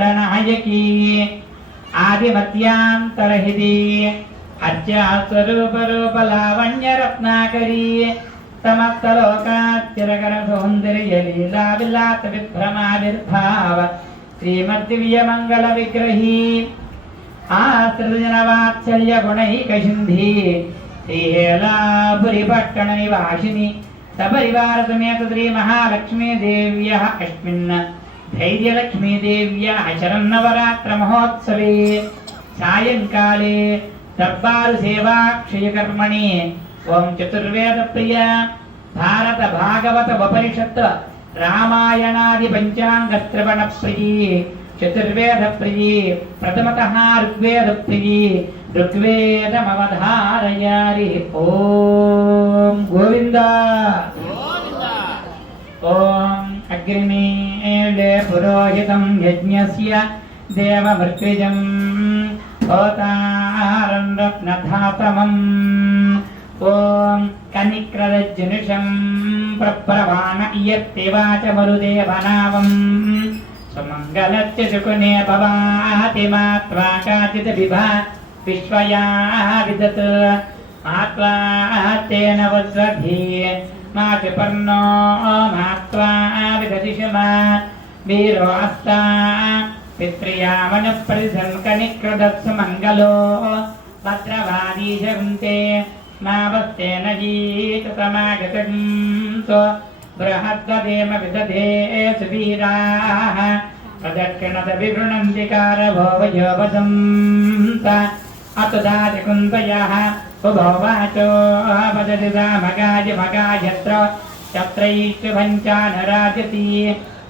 ब्रह्माण्डनायकी आदिमत्यांतरहिती अर्चास्वरूपरूपलावण्यरत्नाकरी समस्तलोकाच्चिरकरसौन्दर्यलीलाविलासविभ्रमाविर्भाव श्रीमद्दिव्यमङ्गलविग्रही आसृजनवात्सल्यगुणैकसिन्धी श्रीहेलापुरिपट्टणनिवासिनि सपरिवारसमेत श्रीमहालक्ष्मीदेव्यः अस्मिन् धैर्यलक्ष्मीदेव्याः शरन्नवरात्रमहोत्सवे सायङ्काले दर्बारसेवाक्षयकर्मणि ओं चतुर्वेदप्रिया भारत भागवत उपनिषत् रामायणादि पंचांगश्रवणप्रियी चतुर्वेदप्रियी प्रथमतः ऋग्वेदप्रियी ऋग्वेदमवधारयारि ओं गोविंद ओं अग्निमीळे पुरोहितं यज्ञस्य देवमृत्विजं होतारं रत्नधातमम् ओं कनिक्रदज्जुनुषं प्रप्रवाण इयत्तिवाच मरुदेवनावम् सुमङ्गलस्य शुकुने भवाति मात्वा काचित् विभा विश्वया विदत् मात्वा तेन वज्रधी माचिपर्णो मात्वा विदतिषमा वीरो अस्ता पित्र्यामनुप्रतिसन् कनिक्रदत्सु मङ्गलो भद्रवादी जगन्ते नावस्तेन जीततमागतं बृहद्ददेम विदधे सुवीराः प्रदक्षिणदभिवृणन्ति कारभो वयोवसन्त अतुदादिकुन्तयः उभोवाचो वदति मगाय मगायत्र चत्रैश्चुभञ्चानराजति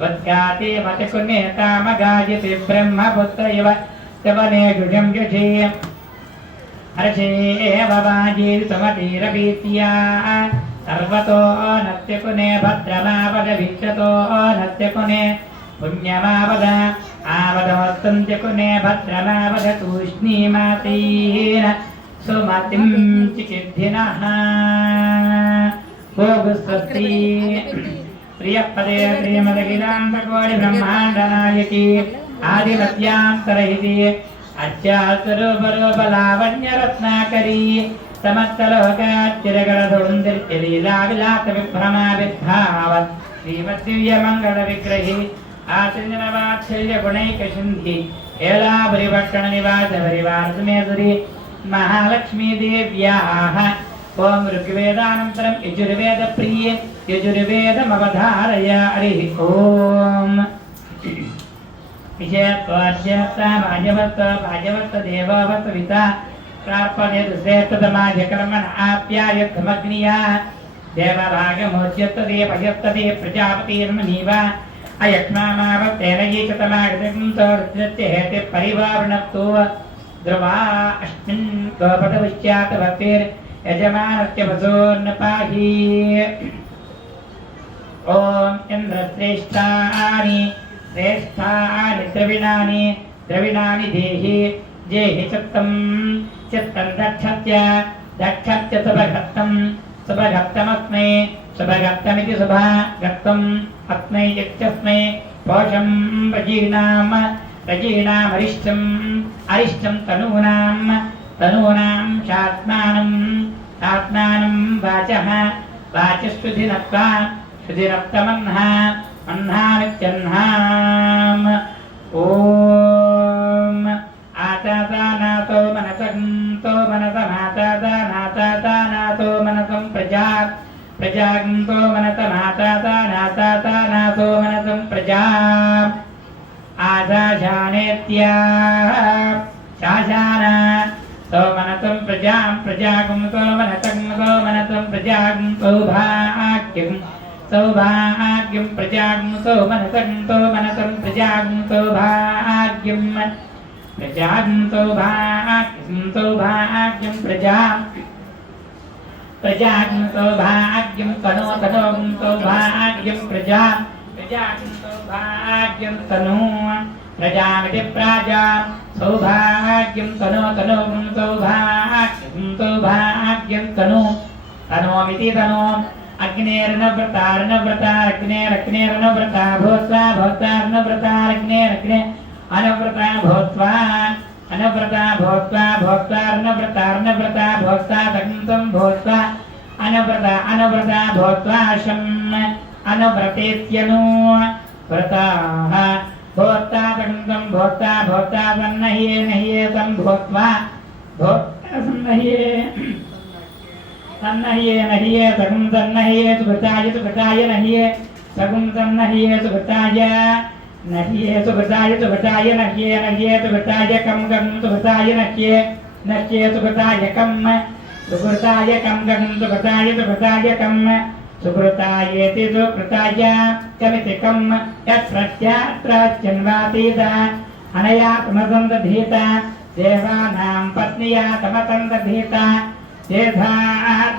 वद्गाते मतिकुनेता मगायति ब्रह्मपुत्र इव तवने गुजं युषे हर्षे भवाजीर्सुमतीरभीत्या सर्वतो नत्यकुने भद्रमावदभिक्षतो नत्यकुने पुण्यमावद आवदमस्तन्त्यकुने भद्रमावद तूष्णीमातीन सुमतिं चिकिद्धिनः भोगुस्वस्ति प्रियपदे श्रीमदखिलाण्डकोटि ब्रह्माण्डनायकी आदिमत्यांतरहिति अर्चास्वरूपरूपलावण्यरत्नाकरी समस्तलोकाच्चिरकरसौन्दर्यलीलाविलासविभ्रमाविर्भाव श्रीमद्दिव्यमङ्गलविग्रही आचन्द्रवात्सल्यगुणैकसिन्धि हेलापुरिपट्टणनिवासपरिवारसमेतुरि महालक्ष्मीदेव्याः ओं ऋग्वेदानन्तरं यजुर्वेदप्रिये यजुर्वेदमवधारयारि ओम् विजयत्वाज्यत्वाजवत्त देववत्विता प्रार्पणेतु श्रेष्ठतमाज्यकर्मण आप्यायद्धमग्निया देवभागमोच्यत्तदे पयत्तदे प्रजापतिर्मनीव अयक्ष्मामावत्तेन ये च तमागतं तोर्जत्य हेते परिवारणत्तो ध्रुवा अस्मिन् गोपदविश्चात् भक्तिर्यजमानस्य वसोन्न पाहि ॐ इन्द्रश्रेष्ठानि श्रेष्ठानि द्रविणानि देहि जेहि चित्तं दक्षत्य सुभगत्तमस्मै सुभगत्तमिति शुभागत्तम् अस्मै यक्षस्मै पोषं रजीणामरिष्टं तनूनां शात्मानं वाचः शुधिरप्तमह्नामित्यह्नाम् ॐ आतादानातो मनसन्तो मनसमातादानातादानातो मनसं प्रजागन्तो मनसमातादानातादानातो मनसं प्रजा आशाशानेत्या शाशाना तो मनसं प्रजागन्तो मनसं प्रजागन्तो सौभाग्यं प्रजागन्तो मनसं प्रजागन्तो भाग्यं सौभाग्यं प्रजागन्तो भाग्यं तनो भाग्यं प्रजागन्तो भाग्यं तनु प्रजामिति प्राजा सौभाग्यं तनो सौभाग्यं तनु तनोमिति तनो अग्नेर्नव्रता अग्नेरग्नेर्नव्रता भोत्सार्नव्रता अग्नेरग्ने अनव्रता भूत्वा अनव्रता भूत्वा भोक्तार्नव्रतार्नव्रता भोक्ता तगन्तं भूत्वा अनव्रता भूत्वा शम् अनव्रतेत्यनु व्रताः भोक्ता तगन्तं भोक्ता तन्नह्ये नह्ये तं भूत्वा भोक्ता तन्नह्ये नह्ये तगं तन्नह्ये सुकृताय नह्ये सगुं तन्नह्ये सुकृताय नह्ये सुकृताय नह्ये सुकृताय कं गं सुकृताय नह्ये सुकृताय कं गं सुकृताय कं सुकृतायेति सुकृताय कमिति कं यत्प्रत्यात्राच्यन्वातीत अनया तमसन्दधीत देवानां पत्न्या तमसन्दधीत तेधा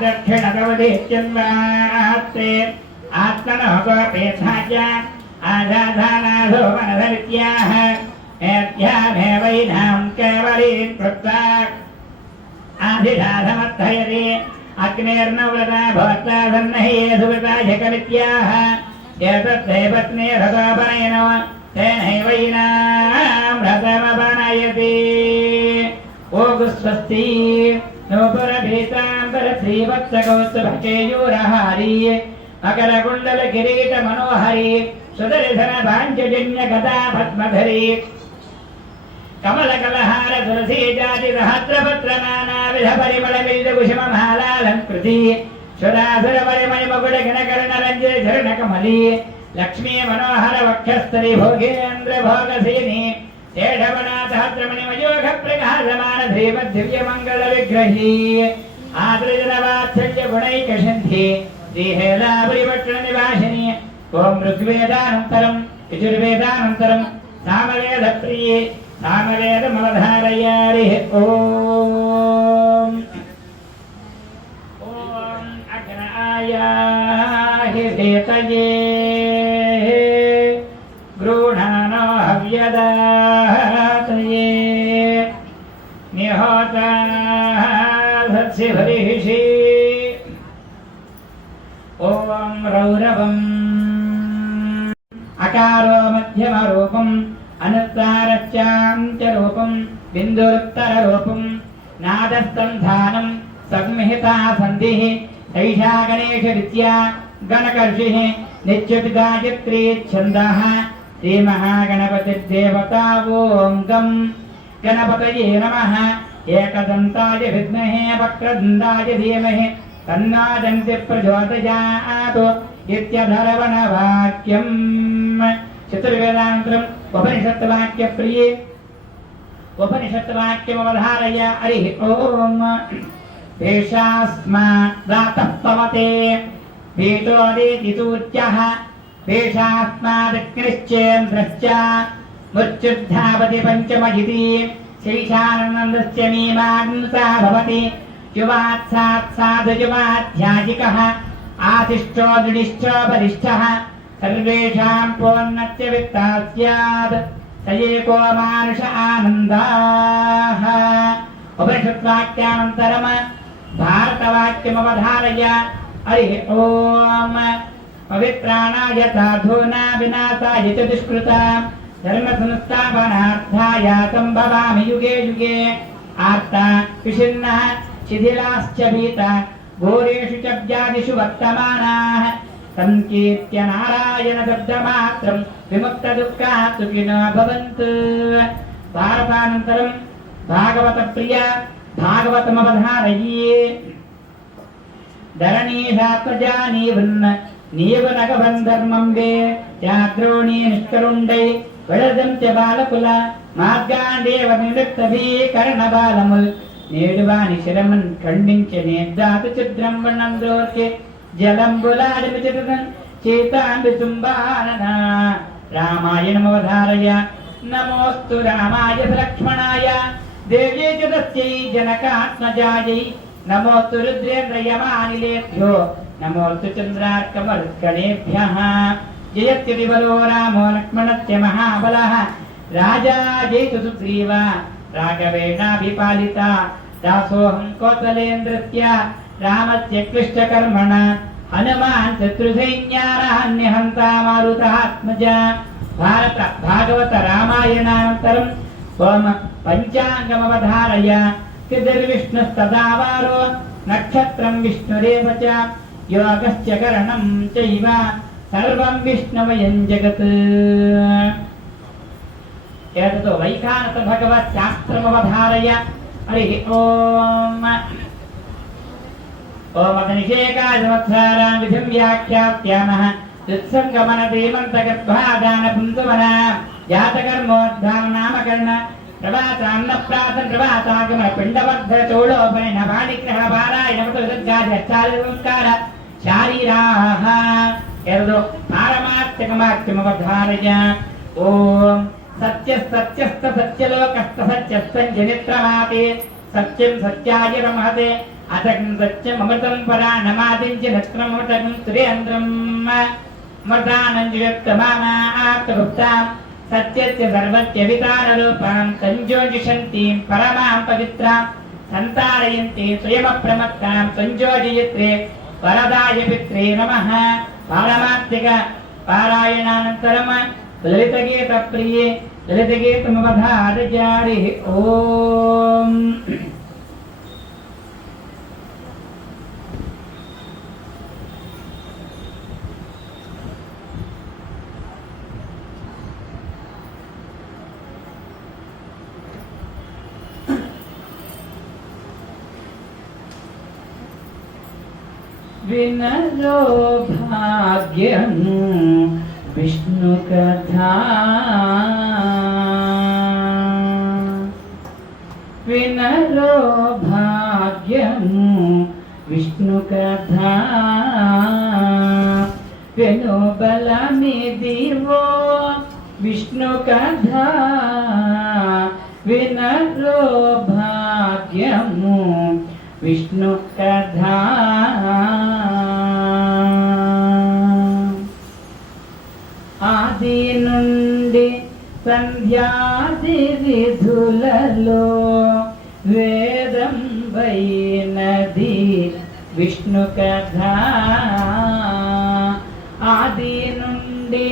दक्षिणकवदेत्यन्वात्ते आत्मनः गोपेधाय आधाधानाधो वनधरित्याः एत्यामेवैनां केवलीन् पृथक् आधिराधमर्थयति अग्नेर्नव्रता भवत्ता सन्नह्ये सुकृताय कवित्याः एतद्धे रथोपनयन तेनैवैनां रथमपनयति ओगुस्वस्ति नोपरभीताम्बरश्रीवत्सकौस्तुभकेयूरहारी मकरकुण्डलकिरीटमनोहरी सुदर्शनभाञ्जन्यगदा पद्मधरी कमलकलहार तुलसी जातिसहस्रपत्रनानाविधपरिमलविन्दकुसुममालालङ्कृति सुरासुरपरिमयमकुटगणकर्णरञ्जितचरणकमली लक्ष्मी मनोहर वक्षस्थली भोगेन्द्र भोगसेनी शेषवनासहस्रमणिमयोगप्रकाशमान श्रीमद्दिव्यमङ्गलविग्रही आदृजनवात्सल्यगुणैकसिन्धि श्रीहेलापुरिपट्टणनिवासिनी ॐ ऋग्वेदानन्तरं यजुर्वेदानन्तरं सामवेदप्रिये सामवेदमवधारयारिः ॐ अग्नायाहि सेतये गृह्णानो हव्यदातये निहोता सत्सिभरिषि ॐ रौरवम् अकारो मध्यमरूपम् अनुत्तारच्चान्त्यरूपम् बिन्दुरुत्तररूपम् नादस्तन्धानम् संहिता सन्धिः ऐषा गणेशविद्या गणकर्षिः नित्युपिगायत्री छन्दः श्रीमहागणपतिर्देवता ॐ गं गणपतये नमः एकदन्ताय विद्महे वक्रतुण्डाय धीमहि तन्नो दन्ति प्रचोदयात् इत्यधरवणवाक्यम् चतुर्वेदानन्तरम् उपनिषत्वाक्यप्रिये उपनिषत्वाक्यमवधारय हरिः ॐ भेषास्मात् दातः पवते भीतोऽदितिसूच्यः भेषास्मादग्निश्चेन्द्रश्च मृत्युर्धावति पञ्चमयिति शैशानन्दस्य मीमांसा भवति युवात्सात् साधुयुवाध्याजिकः आशिष्टो दृढिश्चो बलिष्ठः सर्वेषां पूर्णस्य वित्ता स्यात् स एको मानुष आनन्दाः उपनिषद्वाक्यानन्तरं भारतवाक्यमवधारय हरिः ॐ पवित्राणाय साधूना विनाशाय च दुष्कृता धर्मसंस्थापनार्थाय सम्भवामि युगे युगे आर्ता विषिन्नः शिथिलाश्च भीता घोरेषु च व्याधिषु वर्तमानाः संकीर्त्य नारायण शब्दमात्रं विमुक्तदुःखात् सुखिनो भवन्तु। भारतानन्तरं भागवतप्रिय भागवतमवधारये धरणीशात्मजा నీవు నగబంధర్మం వే చాద్రోణీ నిష్కరుండై వెళదంత్య బాలకుల మార్గాండేవ నిరుక్తభీకరణ బాలముల్ నేడువాని శిరమన్ ఖండించ నేద్దాతు చిద్రం వణందోర్కే జలంబులాడిమిచితన్ చేతాంబి తుంబానన రామాయణమవధారయ నమోస్తు రామాయ లక్ష్మణాయ దేవ్యే చ తస్యై జనకాత్మజాయై నమోస్తు రుద్రేంద్రయమానిలేభ్యో नमोस्तु चन्द्रार्कमरुत्कणेभ्यः जयत्यति बलो रामो लक्ष्मणस्य महाबलः राजा जयतु सुग्रीव राघवेणाभिपालिता दासोऽहं कौसलेन्द्रस्य रामस्य क्लिष्टकर्मणा हनुमान् शत्रुसैन्यानान्यहन्ता मारुतात्मजा భారత భాగవత రామాయణానంతరం ఓం పంచాంగమవధారయ తిర్విష్ణుస్తదావారో నక్షత్రం విష్ణురేవ చ యోగశ్చ కరణం చైవ సర్వం విష్ణుమయం జగత్. ఏతతో వైఖానస భగవత్ శాస్త్రమవధారయ. హరి ఓం. ఓం అగ్నిశేఖాయ సంవత్సరాన్ విధిం వ్యాఖ్యాస్యామః దుత్సంగమనదేమంతగర్భాదాన పుంసవన జాతకర్మోద్ధాన నామకరణ ప్రవాసాన్నప్రాసన్ ప్రవాసాగమన పిండవర్ధ చోళోపనిన పాణిగ్రహ పారాయణ సంస్కార శారీరాః. ఎరదో పారమాత్మకమాత్మవధారయ. ఓం సత్యస్తత్యస్త సత్యలోకస్త సత్యస్తం జనిత్రమాతే సత్యం సత్యాయ రమహతే అతకం సత్యం అమృతం పరాణమాదించ నత్రమృతం త్రియంద్రం మృతానంజుక్తమామాప్తగుప్తాం సత్యస్య సర్వస్య వితారరూపాం సంజోజిషంతీం పరమాం పవిత్రాం సంతారయంతి స్వయమప్రమత్తాం సంజోజయత్రే వరదాయ పిత్రే నమః. పారమాత్మిక పారాయణానంతరం లలితగీత ప్రియే లలితగీతమవధారయారి. ఓం. వినరో భాగ్యము విష్ణు కథా, వినరో భాగ్యము విష్ణు కథా, వెను బలమిదివో విష్ణు కథా, వినరో భాగ్యము విష్ణు కథా. ఆది నుండి సంధ్యాది విధులలో వేదం వైనది విష్ణు కథా. ఆది నుండి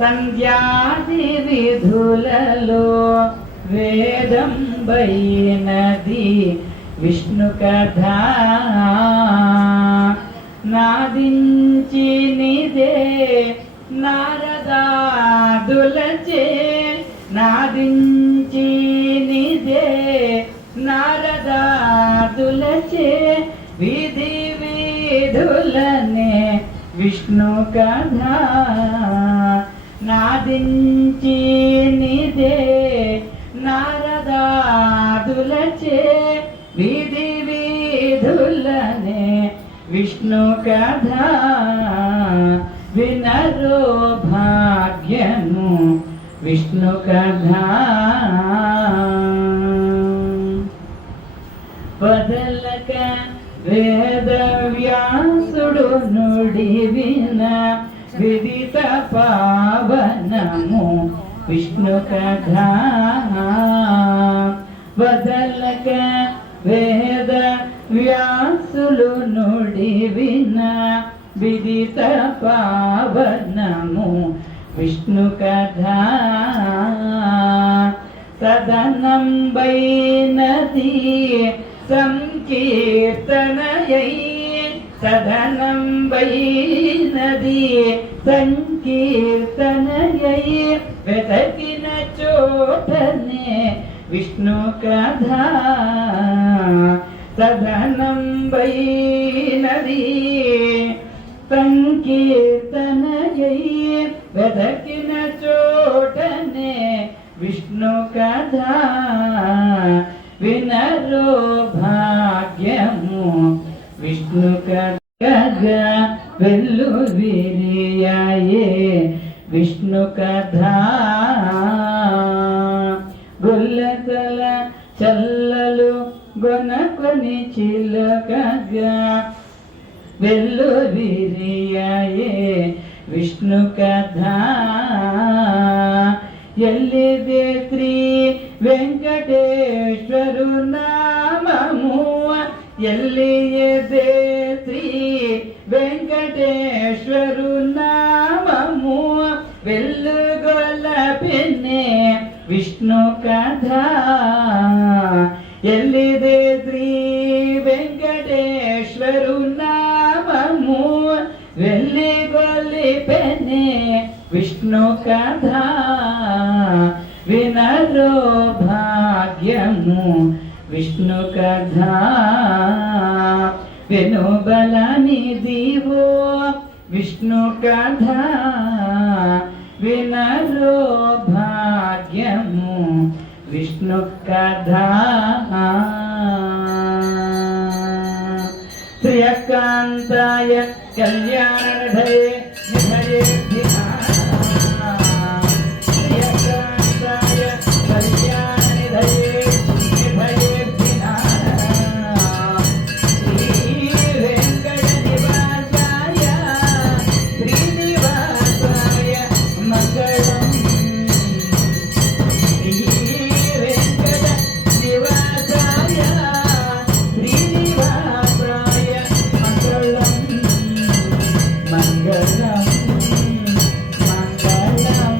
సంధ్యాది విధులలో వేదం వైనది విష్ణు కథా. నాదించి నిదే నారదాదులచే, నాదించి నిదే నారదాదులచే విధి విధులనే విష్ణు కథా. నాదించి నిదే నారదాదులచే విధి విధులనే విష్ణు కథా. వినరో భాగ్యము విష్ణు కథా. వదలక వేద వ్యాసుడు నుడి విన విదిత పావనము విష్ణు కథా. వదలక వేద వ్యాసులు నుడి విన విదిత పావనము విష్ణు కథా. సదనం వైనది సంకీర్తనయై, సదనం వైనది సంకీర్తనయై వెతకిన చోటనే విష్ణు కథా. సదనం వైనది సంకీర్తనయై వెతకిన చోటనే విష్ణు కథా. వినరో భాగ్యము విష్ణు కథా. వెల్లు విరియాయే విష్ణు కథా. గొల్లతల చల్లలు గొనకొని చిలకగా వెల్లు విరియాయే విష్ణు కథా. ఎల్లిదే శ్రీ వెంకటేశ్వరు నామము, ఎల్లిదే శ్రీ వెంకటేశ్వరు నామము వెల్లుగొల ವಿಷ್ಣು ಕಥಾ ಎಲ್ಲಿದೆ ಶ್ರೀ ವೆಂಕಟೇಶ್ವರು ನಾಮము వెల్లిగొల్లిపెనే విష్ణు కథా వినరో భాగ్యము విష్ణు కథా వినుబలని దివో విష్ణు కథా వినరో భాగ్యము విష్ణు కథా శ్రీయకాంతాయ కళ్యాణనిధయే నిధయే శ్రీయకాంతాయ కళ్యాణనిధయే నిధయే శ్రీ వెంకట నివాసాయ శ్రీనివాసాయ మంగళం శ్రీ వెంకట నివాసాయ శ్రీనివాసాయ మంగళం మంగళం మంగళం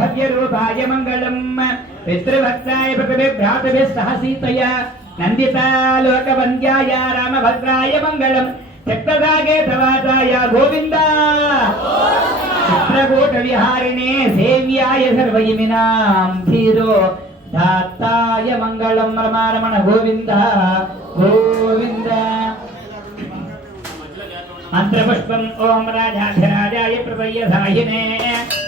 భవ్యరూపాయ మంగళం పితృభక్తాయ పృథివీ భ్రాతృభిः సహ సీతయా నందితాలోకవంద్యాయ రామభద్రాయ మంగళం చక్రదాగే ప్రవాసాయ గోవింద చిత్రకూట విహారిణే సేవ్యాయ సర్వైమినాం ధీరో దాతాయ మంగళం రమారమణ గోవింద గోవింద మంత్రపుష్పం ఓం రాజాధిరాజాయ ప్రపయ్యసాయినే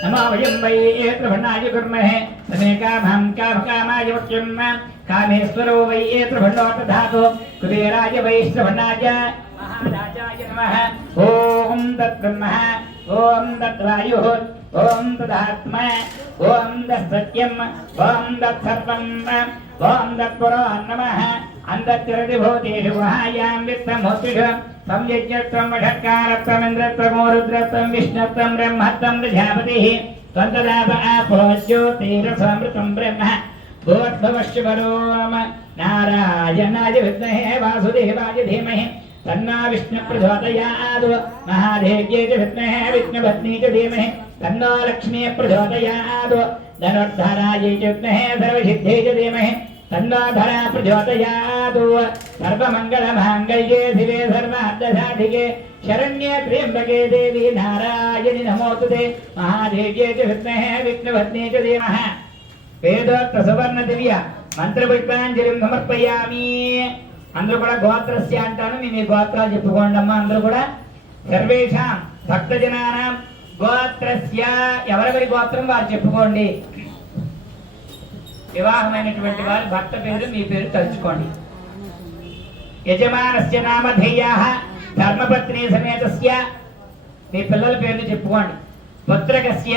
నమో వయం వై త్రిభణాయ కుర్మహే సమే కామం కామకామాయ ముఖ్యం కామేశ్వరో వై త్రిభణో దధాతు కుబేరాయ వై శ్రవణాయ మహారాజాయ నమః ఓం తద్బ్రహ్మ ఓం తద్వాయుః ఓం తదాత్మ ఓం తత్సత్యం ఓం తత్సర్వం ఓం తత్పురో నమః అంతః వహాయాం విత్తమోతిషు సంయజ్ఞత్వం వషట్కారత్వం ఇంద్రత్వం రుద్రత్వం విష్ణుత్వం బ్రహ్మత్వం ప్రజాపతిః త్వంతదాప ఆపో జ్యోతిరసమృతం బ్రహ్మ భూర్భువఃశుభరోమ నారాయణాయ విద్మహే వాసుదేవాయ ధీమహి తన్నా విష్ణు ప్రచోదయాత్ మహాదేవ్యై చ విద్మహే విష్ణుపత్నీ చ ధీమహి తన్నో లక్ష్మీ ప్రచోదయాత్ ధనుర్ధరాయై చ విద్మహే సర్వసిద్ధ్యై చ ధీమహి తన్నో ధరా ప్రచోదయాత్ సర్వమంగళమాంగళ్యే శివే సర్వార్థసాధికే శరణ్యే త్ర్యంబకే దేవి నారాయణి నమోస్తుతే మహాదేవ్యై చ విద్మహే విష్ణుపత్నీ చ ధీమహి వేదోక్త సువర్ణ దివ్య మంత్రపుష్పాంజలిం సమర్పయామి. అందరూ కూడా గోత్రస్య అంటాను, మీ గోత్రాలు చెప్పుకోండి అమ్మా. అందరూ కూడా సర్వేషాం భక్తజనానాం గోత్రస్య, ఎవరెవరి గోత్రం వారు చెప్పుకోండి. వివాహమైనటువంటి వారు భర్త పేరు మీ పేరు తలుచుకోండి. యజమానస్య నామధేయాః ధర్మపత్ని సమేతస్య, మీ పిల్లల పేర్లు చెప్పుకోండి. పుత్రకస్య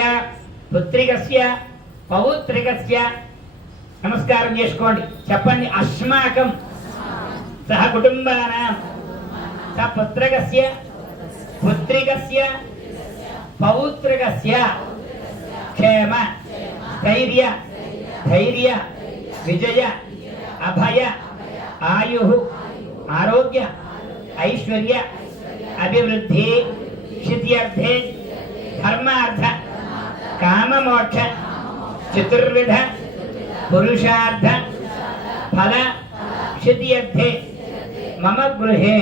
పుత్రికస్య పౌత్రికస్య నమస్కారం చేసుకోండి. చెప్పండి. అస్మాకం సహ కుటుంబానాం సపుత్రకస్య పుత్రికస్య పౌత్రికస్య క్షేమ స్థైర్య ధైర్య విజయ అభయ ఆయు ఆరోగ్య ఐశ్వర్య అభివృద్ధి సిద్ధ్యర్థే ధర్మార్థ కామమోక్ష చతుర్విధ పురుషార్థ ఫల సిద్ధ్యర్థే మమ గృహే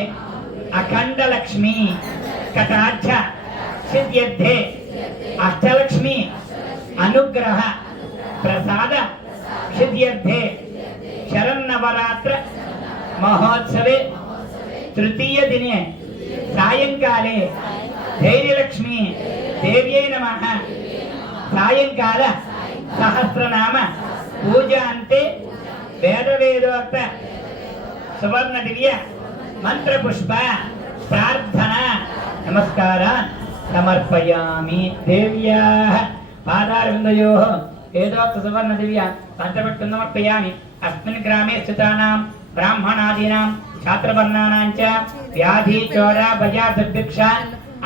అఖండ లక్ష్మీ కటాక్ష సిద్ధ్యర్థే అష్టలక్ష్మి అనుగ్రహ ప్రసాద సిద్ధ్యర్థే శరన్నవరాత్ర మహోత్సవే తృతీయ దినే సాయంకాలే ధైర్యలక్ష్మి దేవ్యై నమః సాయంకాల సహస్రనామ పూజ అంటే వేదోక్త సువర్ణ దివ్య మంత్ర పుష్ప ప్రార్థన నమస్కార సమర్పయామి. దేవ్యాః పాదారవిందయోః వేదోక్త సువర్ణ దివ్య మంత్రపుష్పం సమర్పయామి. అస్మిన్ గ్రామే స్థితానాం బ్రాహ్మణాదీనాం ఛాత్రవర్ణానాం చ వ్యాధి చోర భయ దుర్భిక్ష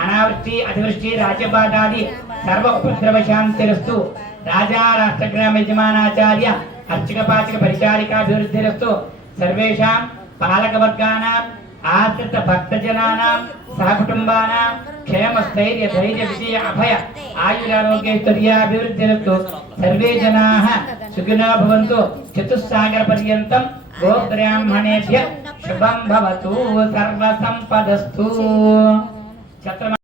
అనావృష్టి అతివృష్టి రాజ్యపాతాది సర్వ ఉపద్రవశాంతిరస్తు. రాజా రాష్ట్రగ్రామ యజమానాచార్య అర్చక పాచక పరిచారికాభివృద్ధిరస్తు. సర్వేషాం పాలకవర్గానాం ఆశ్రిత భక్తజనానాం సహకుటుంబానాం క్షేమ స్థైర్య ధైర్య విజయ అభయ ఆయురారోగ్యైశ్వర్యాభివృద్ధిరస్తు. సర్వే జనాః సుఖినో భవంతు. చతుస్సాగర పర్యంతం గోబ్రాహ్మణేభ్యః శుభం భవతు. సర్వ సంపదస్తు.